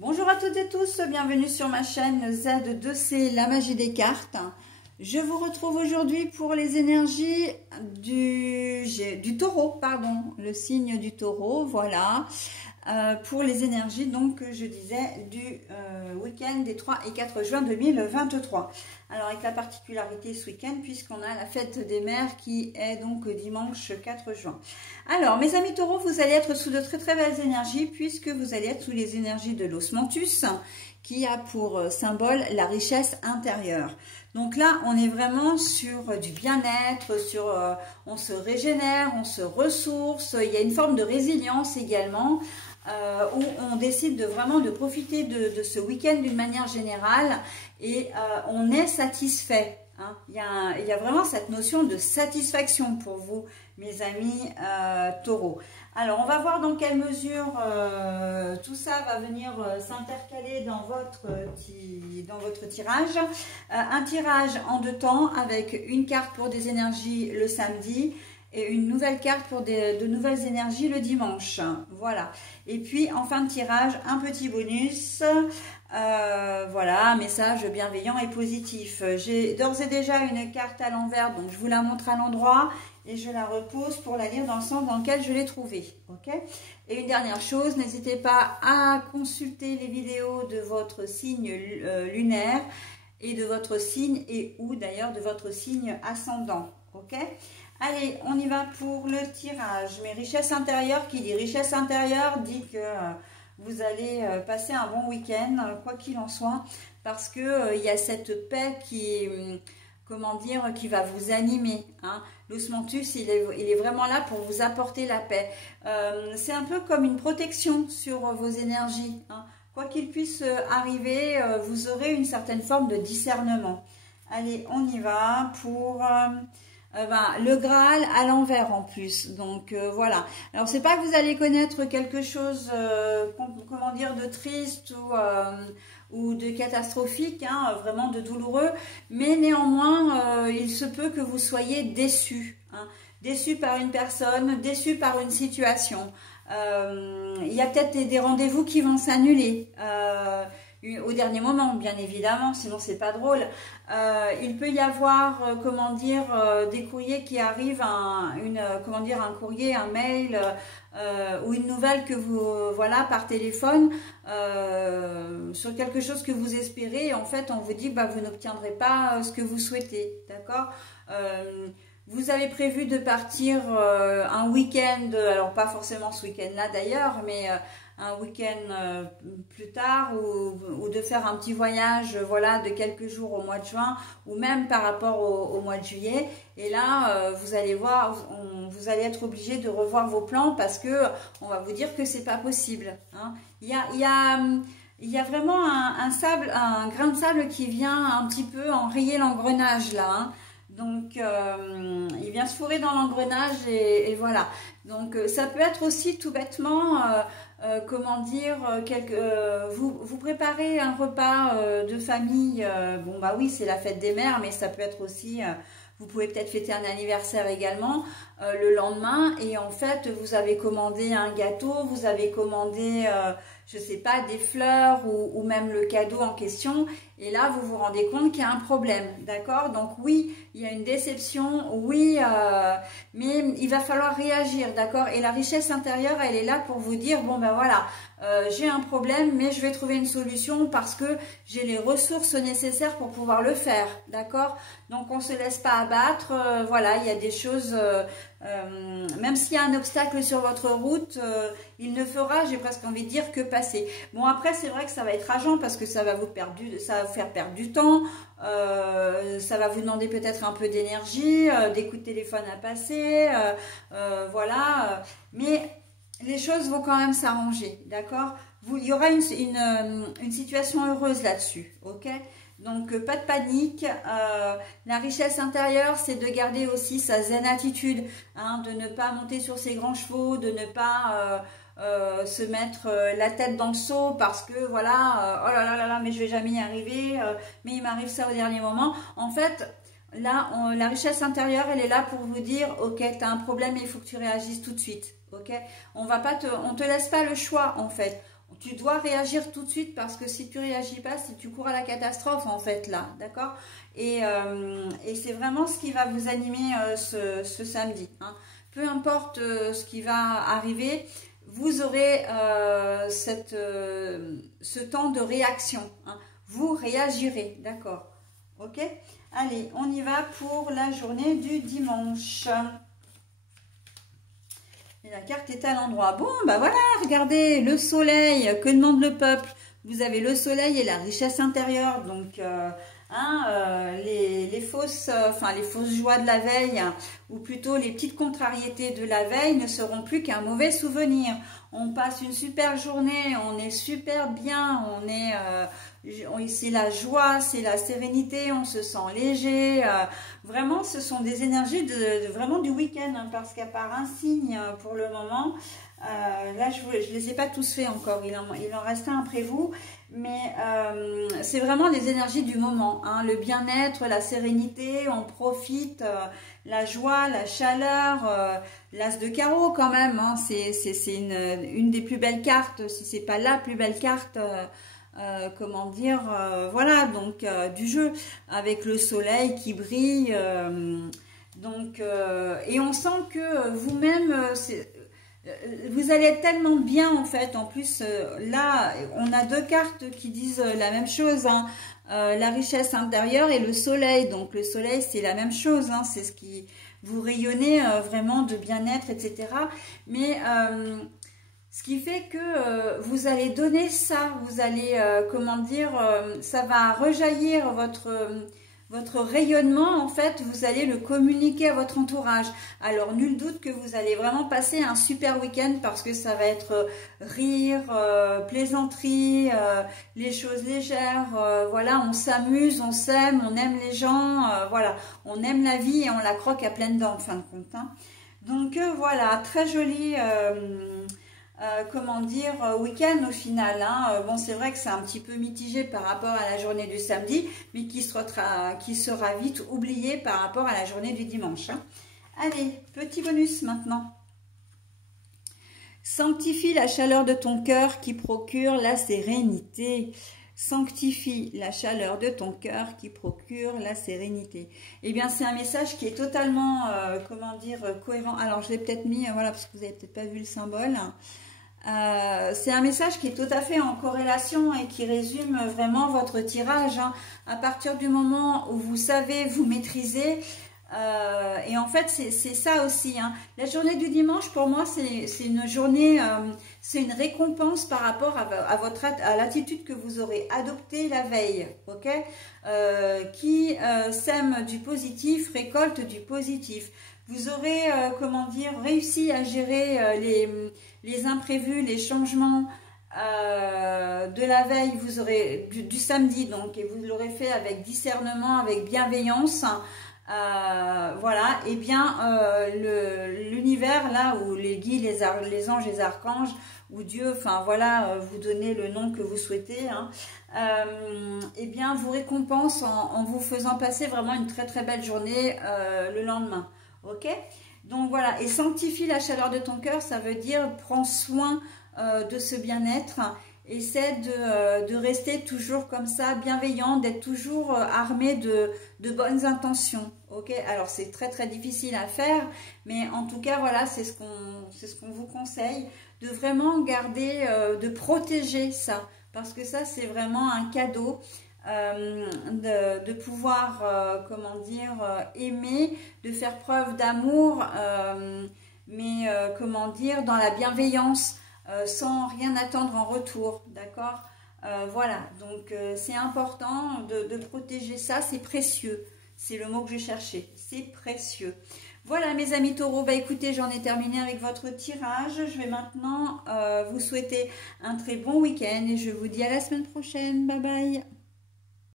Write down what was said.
Bonjour à toutes et tous, bienvenue sur ma chaîne Z2C, la magie des cartes. Je vous retrouve aujourd'hui pour les énergies du taureau, le signe du taureau, voilà. Pour les énergies, donc, je disais, du week-end des 3 et 4 juin 2023. Alors, avec la particularité ce week-end, puisqu'on a la fête des mères qui est donc dimanche 4 juin. Alors, mes amis taureaux, vous allez être sous de très très belles énergies, puisque vous allez être sous les énergies de l'osmanthus, qui a pour symbole la richesse intérieure. Donc là, on est vraiment sur du bien-être, on se régénère, on se ressource, il y a une forme de résilience également, où on décide vraiment de profiter de ce week-end d'une manière générale et on est satisfait. Hein. Il y a vraiment cette notion de satisfaction pour vous, mes amis taureaux. Alors, on va voir dans quelle mesure tout ça va venir s'intercaler dans votre tirage. Un tirage en 2 temps avec une carte pour des énergies le samedi et une nouvelle carte pour de nouvelles énergies le dimanche. Voilà. Et puis, en fin de tirage, un petit bonus. Voilà, un message bienveillant et positif. J'ai d'ores et déjà une carte à l'envers, donc je vous la montre à l'endroit et je la repose pour la lire dans le sens dans lequel je l'ai trouvée. Ok. Et une dernière chose, n'hésitez pas à consulter les vidéos de votre signe lunaire et de votre signe ou d'ailleurs de votre signe ascendant. Ok. Allez, on y va pour le tirage. Mes richesses intérieures, qui dit richesse intérieure, dit que vous allez passer un bon week-end, quoi qu'il en soit, parce que il y a cette paix qui, qui va vous animer. Hein. L'osmanthus, il est vraiment là pour vous apporter la paix. C'est un peu comme une protection sur vos énergies. Hein. Quoi qu'il puisse arriver, vous aurez une certaine forme de discernement. Allez, on y va pour... le Graal à l'envers en plus, donc voilà. Alors c'est pas que vous allez connaître quelque chose, de triste ou de catastrophique, hein, vraiment de douloureux, mais néanmoins il se peut que vous soyez déçus, hein, déçus par une personne, déçus par une situation. Il y a peut-être des rendez-vous qui vont s'annuler. Au dernier moment, bien évidemment, sinon c'est pas drôle. Il peut y avoir, des courriers qui arrivent, un courrier, un mail ou une nouvelle que vous, par téléphone, sur quelque chose que vous espérez. Et en fait, on vous dit, vous n'obtiendrez pas ce que vous souhaitez, d'accord ? Vous avez prévu de partir un week-end, alors pas forcément ce week-end-là d'ailleurs, mais un week-end plus tard ou de faire un petit voyage de quelques jours au mois de juin ou même par rapport au mois de juillet. Et là, vous allez voir, vous allez être obligé de revoir vos plans parce que on va vous dire que c'est pas possible. Hein. Il y a vraiment un grain de sable qui vient un petit peu enrayer l'engrenage là. Hein. Donc, il vient se fourrer dans l'engrenage et voilà. Donc, ça peut être aussi tout bêtement, vous préparez un repas de famille. Oui, c'est la fête des mères, mais ça peut être aussi... vous pouvez peut-être fêter un anniversaire également le lendemain. Et en fait, vous avez commandé un gâteau, vous avez commandé... je sais pas, des fleurs ou même le cadeau en question. Et là, vous vous rendez compte qu'il y a un problème, d'accord? Donc oui, il y a une déception, oui, mais il va falloir réagir, d'accord? Et la richesse intérieure, elle est là pour vous dire, j'ai un problème, mais je vais trouver une solution parce que j'ai les ressources nécessaires pour pouvoir le faire, d'accord? Donc on ne se laisse pas abattre, il y a des choses... même s'il y a un obstacle sur votre route, il ne fera, j'ai presque envie de dire, que passer. Bon, après, c'est vrai que ça va être rageant parce que ça va vous faire perdre du temps, ça va vous demander peut-être un peu d'énergie, des coups de téléphone à passer, mais les choses vont quand même s'arranger, d'accord? Il y aura une situation heureuse là-dessus, ok? Donc, pas de panique. La richesse intérieure, c'est de garder aussi sa zen attitude, hein, de ne pas monter sur ses grands chevaux, de ne pas se mettre la tête dans le seau parce que, oh là là, mais je vais jamais y arriver, mais il m'arrive ça au dernier moment. En fait, là, la richesse intérieure, elle est là pour vous dire, ok, tu as un problème et il faut que tu réagisses tout de suite, ok? On te laisse pas le choix, en fait. Tu dois réagir tout de suite parce que si tu réagis pas, si tu cours à la catastrophe en fait là, d'accord? Et c'est vraiment ce qui va vous animer ce samedi, hein. Peu importe ce qui va arriver, vous aurez ce temps de réaction, hein. Vous réagirez, d'accord? Ok? Allez, on y va pour la journée du dimanche. Et la carte est à l'endroit. Bon, bah voilà, regardez, le soleil, que demande le peuple? Vous avez le soleil et la richesse intérieure, donc les fausses joies de la veille, hein, ou plutôt les petites contrariétés de la veille ne seront plus qu'un mauvais souvenir. On passe une super journée, on est super bien, c'est la joie, c'est la sérénité, on se sent léger. Vraiment, ce sont des énergies vraiment du week-end, hein, parce qu'à part un signe pour le moment, là je les ai pas tous fait encore, il en reste un après vous, mais c'est vraiment les énergies du moment, hein, le bien-être, la sérénité, on profite, la joie, la chaleur, l'as de carreau quand même, hein, c'est une des plus belles cartes, si c'est pas la plus belle carte. Comment dire, voilà, donc du jeu, avec le soleil qui brille, et on sent que vous-même, vous allez être tellement bien en fait. En plus, là, on a deux cartes qui disent la même chose, hein, la richesse intérieure et le soleil. Donc le soleil, c'est la même chose, hein, c'est ce qui vous rayonnez vraiment de bien-être, etc. Mais ce qui fait que vous allez donner ça, vous allez, comment dire, ça va rejaillir votre rayonnement, en fait, vous allez le communiquer à votre entourage. Alors, nul doute que vous allez vraiment passer un super week-end parce que ça va être rire, plaisanterie, les choses légères, voilà, on s'amuse, on s'aime, on aime les gens, voilà, on aime la vie et on la croque à pleines dents, en fin de compte, hein. Donc, voilà, très joli... comment dire, week-end au final, hein. Bon, c'est vrai que c'est un petit peu mitigé par rapport à la journée du samedi, mais qui sera vite oublié par rapport à la journée du dimanche, hein. Allez, petit bonus maintenant. Sanctifie la chaleur de ton cœur qui procure la sérénité. Sanctifie la chaleur de ton cœur qui procure la sérénité. Eh bien, c'est un message qui est totalement, comment dire, cohérent. Alors, je l'ai peut-être mis, voilà, parce que vous n'avez peut-être pas vu le symbole. C'est un message qui est tout à fait en corrélation et qui résume vraiment votre tirage, hein. À partir du moment où vous savez, vous maîtrisez, et en fait c'est ça aussi, hein. La journée du dimanche pour moi c'est une journée, c'est une récompense par rapport à l'attitude que vous aurez adoptée la veille, ok, qui sème du positif, récolte du positif. Vous aurez, comment dire, réussi à gérer les imprévus, les changements de la veille, vous aurez du samedi, donc, et vous l'aurez fait avec discernement, avec bienveillance. Voilà, et bien l'univers là où les guides, les anges, les archanges, ou Dieu, enfin voilà, vous donnez le nom que vous souhaitez, hein, et bien vous récompense en vous faisant passer vraiment une très très belle journée le lendemain. Ok, donc voilà, et sanctifie la chaleur de ton cœur, ça veut dire prends soin de ce bien-être, essaie de rester toujours comme ça, bienveillant, d'être toujours armé de bonnes intentions. Ok, alors c'est très très difficile à faire, mais en tout cas voilà, c'est ce qu'on vous conseille, de vraiment garder, de protéger ça, parce que ça c'est vraiment un cadeau. De pouvoir, comment dire, aimer, de faire preuve d'amour, mais comment dire, dans la bienveillance, sans rien attendre en retour, d'accord, voilà, donc c'est important de protéger ça, c'est précieux, c'est le mot que je cherchais, c'est précieux. Voilà mes amis taureaux, bah écoutez, j'en ai terminé avec votre tirage. Je vais maintenant vous souhaiter un très bon week-end et je vous dis à la semaine prochaine. Bye bye.